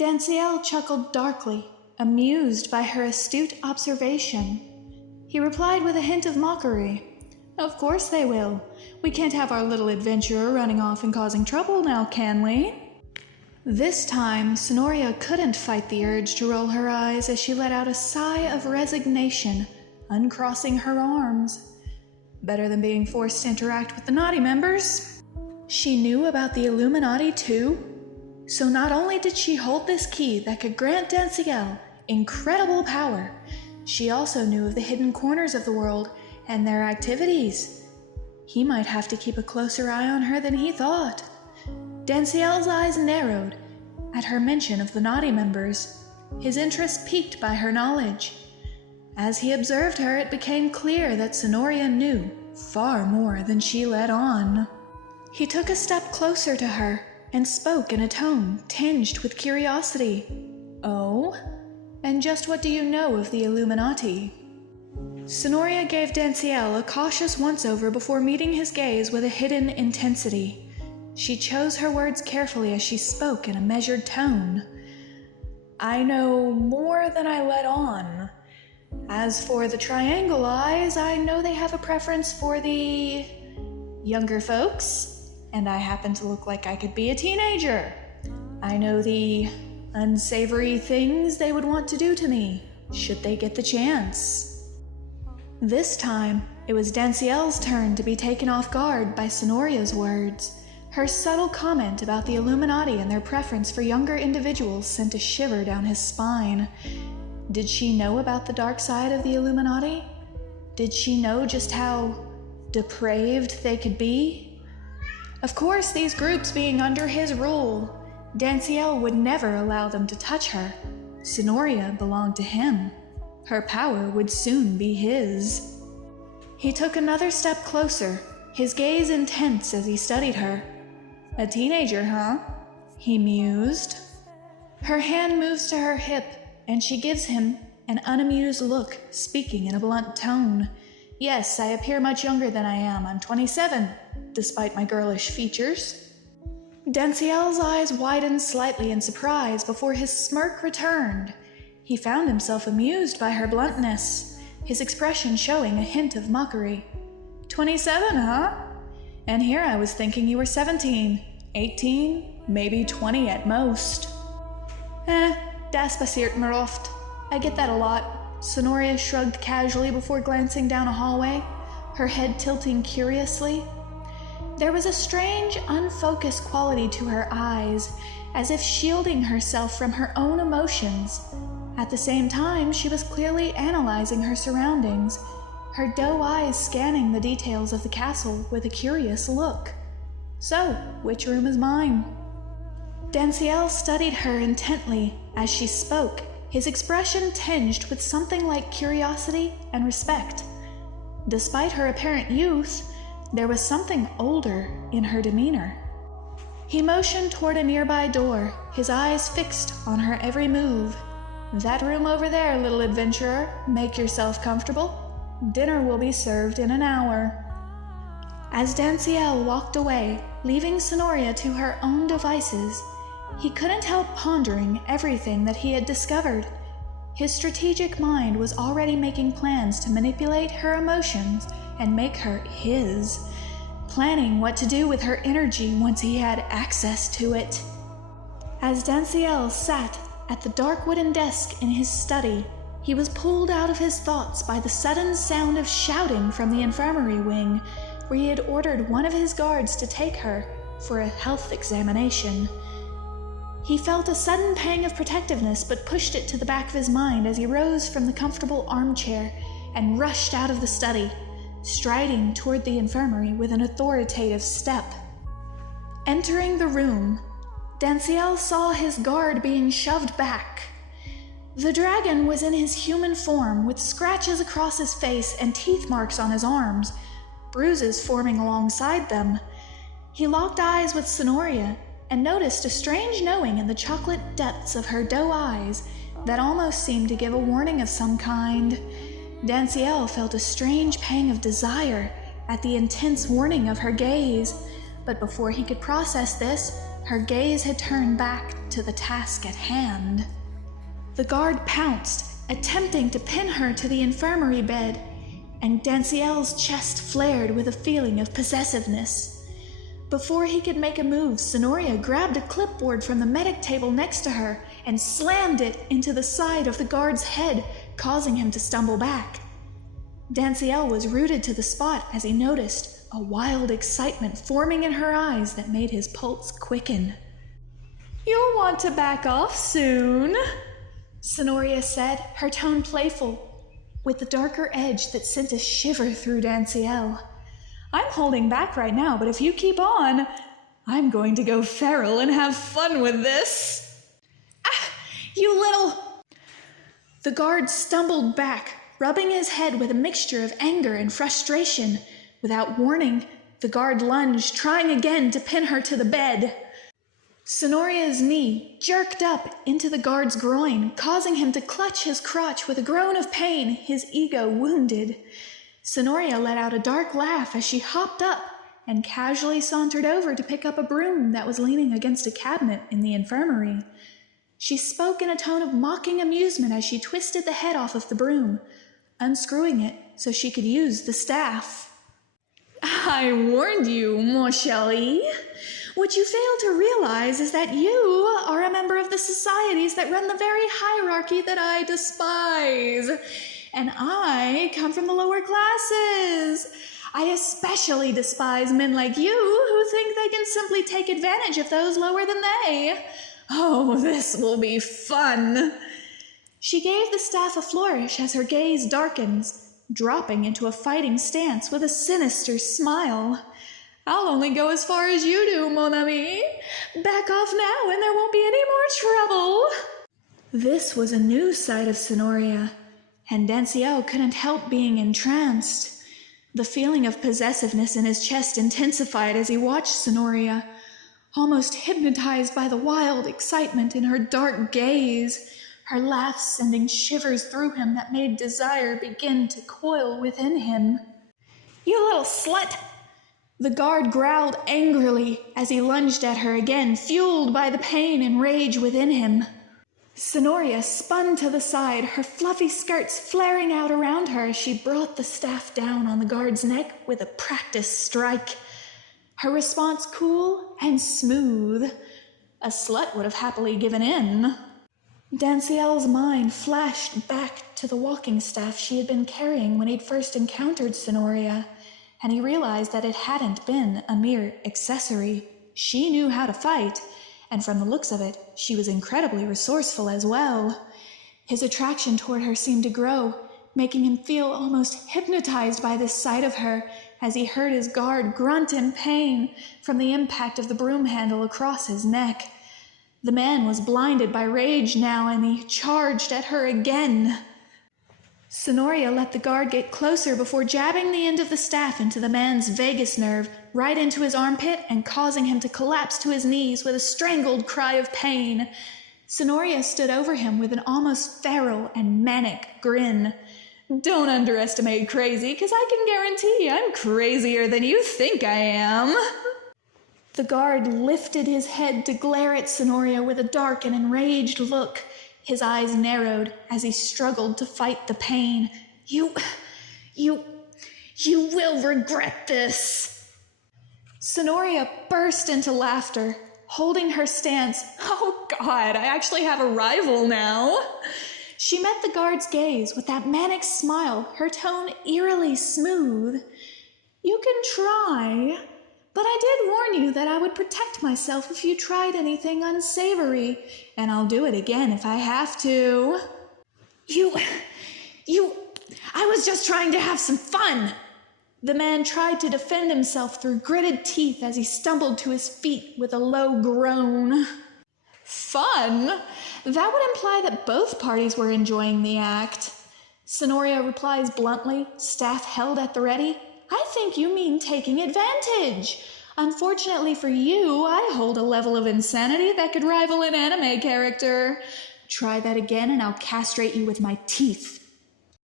Danciel chuckled darkly, amused by her astute observation. He replied with a hint of mockery. "Of course they will. We can't have our little adventurer running off and causing trouble now, can we?" This time, Sonoria couldn't fight the urge to roll her eyes as she let out a sigh of resignation, uncrossing her arms. Better than being forced to interact with the naughty members. She knew about the Illuminati too. So not only did she hold this key that could grant Danciel incredible power, she also knew of the hidden corners of the world and their activities. He might have to keep a closer eye on her than he thought. Danciel's eyes narrowed at her mention of the naughty members, his interest piqued by her knowledge. As he observed her, it became clear that Sonoria knew far more than she let on. He took a step closer to her and spoke in a tone tinged with curiosity. "Oh? And just what do you know of the Illuminati?" Sonoria gave Danciel a cautious once-over before meeting his gaze with a hidden intensity. She chose her words carefully as she spoke in a measured tone. "I know more than I let on. As for the Triangle Eyes, I know they have a preference for the younger folks, and I happen to look like I could be a teenager. I know the unsavory things they would want to do to me, should they get the chance." This time, it was Danciel's turn to be taken off guard by Sonoria's words. Her subtle comment about the Illuminati and their preference for younger individuals sent a shiver down his spine. Did she know about the dark side of the Illuminati? Did she know just how depraved they could be? Of course, these groups being under his rule, Danciel would never allow them to touch her. Sonoria belonged to him. Her power would soon be his. He took another step closer, his gaze intense as he studied her. "A teenager, huh?" he mused. Her hand moves to her hip, and she gives him an unamused look, speaking in a blunt tone. "Yes, I appear much younger than I am. I'm 27, despite my girlish features." Danciel's eyes widened slightly in surprise before his smirk returned. He found himself amused by her bluntness, his expression showing a hint of mockery. 27, huh? And here I was thinking you were 17, 18, maybe 20 at most." Das passiert mir oft. I get that a lot." Sonoria shrugged casually before glancing down a hallway, her head tilting curiously. There was a strange, unfocused quality to her eyes, as if shielding herself from her own emotions. At the same time, she was clearly analyzing her surroundings, her doe eyes scanning the details of the castle with a curious look. "So, which room is mine?" Danciel studied her intently as she spoke, his expression tinged with something like curiosity and respect. Despite her apparent youth, there was something older in her demeanor. He motioned toward a nearby door, his eyes fixed on her every move. "That room over there, little adventurer. Make yourself comfortable. Dinner will be served in an hour." As Danciel walked away, leaving Sonoria to her own devices, he couldn't help pondering everything that he had discovered. His strategic mind was already making plans to manipulate her emotions and make her his, planning what to do with her energy once he had access to it. As Danciel sat at the dark wooden desk in his study, he was pulled out of his thoughts by the sudden sound of shouting from the infirmary wing, where he had ordered one of his guards to take her for a health examination. He felt a sudden pang of protectiveness, but pushed it to the back of his mind as he rose from the comfortable armchair and rushed out of the study, striding toward the infirmary with an authoritative step. Entering the room, Danciel saw his guard being shoved back. The dragon was in his human form, with scratches across his face and teeth marks on his arms, bruises forming alongside them. He locked eyes with Sonoria and noticed a strange knowing in the chocolate depths of her doe eyes that almost seemed to give a warning of some kind. Danciel felt a strange pang of desire at the intense warning of her gaze, but before he could process this, Her gaze had turned back to the task at hand. The guard pounced, attempting to pin her to the infirmary bed, and Danciel's chest flared with a feeling of possessiveness. Before he could make a move, Sonoria grabbed a clipboard from the medic table next to her and slammed it into the side of the guard's head, causing him to stumble back. Danciel was rooted to the spot as he noticed a wild excitement forming in her eyes that made his pulse quicken. "You'll want to back off soon," Sonoria said, her tone playful, with the darker edge that sent a shiver through Danciel. "I'm holding back right now, but if you keep on, I'm going to go feral and have fun with this." "Ah, you little..." The guard stumbled back, rubbing his head with a mixture of anger and frustration. Without warning, the guard lunged, trying again to pin her to the bed. Sonoria's knee jerked up into the guard's groin, causing him to clutch his crotch with a groan of pain, his ego wounded. Sonoria let out a dark laugh as she hopped up and casually sauntered over to pick up a broom that was leaning against a cabinet in the infirmary. She spoke in a tone of mocking amusement as she twisted the head off of the broom, unscrewing it so she could use the staff. "I warned you, mon chéri. What you fail to realize is that you are a member of the societies that run the very hierarchy that I despise. And I come from the lower classes. I especially despise men like you who think they can simply take advantage of those lower than they. Oh, this will be fun." She gave the staff a flourish as her gaze darkens, dropping into a fighting stance with a sinister smile. "I'll only go as far as you do, mon ami. Back off now and there won't be any more trouble." This was a new side of Sonoria, and Danciel couldn't help being entranced. The feeling of possessiveness in his chest intensified as he watched Sonoria, almost hypnotized by the wild excitement in her dark gaze, her laugh sending shivers through him that made desire begin to coil within him. "You little slut!" The guard growled angrily as he lunged at her again, fueled by the pain and rage within him. Sonoria spun to the side, her fluffy skirts flaring out around her as she brought the staff down on the guard's neck with a practiced strike. Her response cool and smooth. A slut would have happily given in. Danciel's mind flashed back to the walking staff she had been carrying when he'd first encountered Sonoria, and he realized that it hadn't been a mere accessory. She knew how to fight, and from the looks of it, she was incredibly resourceful as well. His attraction toward her seemed to grow, making him feel almost hypnotized by this sight of her as he heard his guard grunt in pain from the impact of the broom handle across his neck. The man was blinded by rage now, and he charged at her again. Sonoria let the guard get closer before jabbing the end of the staff into the man's vagus nerve, right into his armpit and causing him to collapse to his knees with a strangled cry of pain. Sonoria stood over him with an almost feral and manic grin. "Don't underestimate crazy, 'cause I can guarantee I'm crazier than you think I am." The guard lifted his head to glare at Sonoria with a dark and enraged look. His eyes narrowed as he struggled to fight the pain. You will regret this." Sonoria burst into laughter, holding her stance. "Oh God, I actually have a rival now." She met the guard's gaze with that manic smile, her tone eerily smooth. "You can try, but I did warn you that I would protect myself if you tried anything unsavory, and I'll do it again if I have to." I was just trying to have some fun." The man tried to defend himself through gritted teeth as he stumbled to his feet with a low groan. "Fun? That would imply that both parties were enjoying the act." Sonoria replies bluntly, staff held at the ready. "I think you mean taking advantage. Unfortunately for you, I hold a level of insanity that could rival an anime character. Try that again and I'll castrate you with my teeth."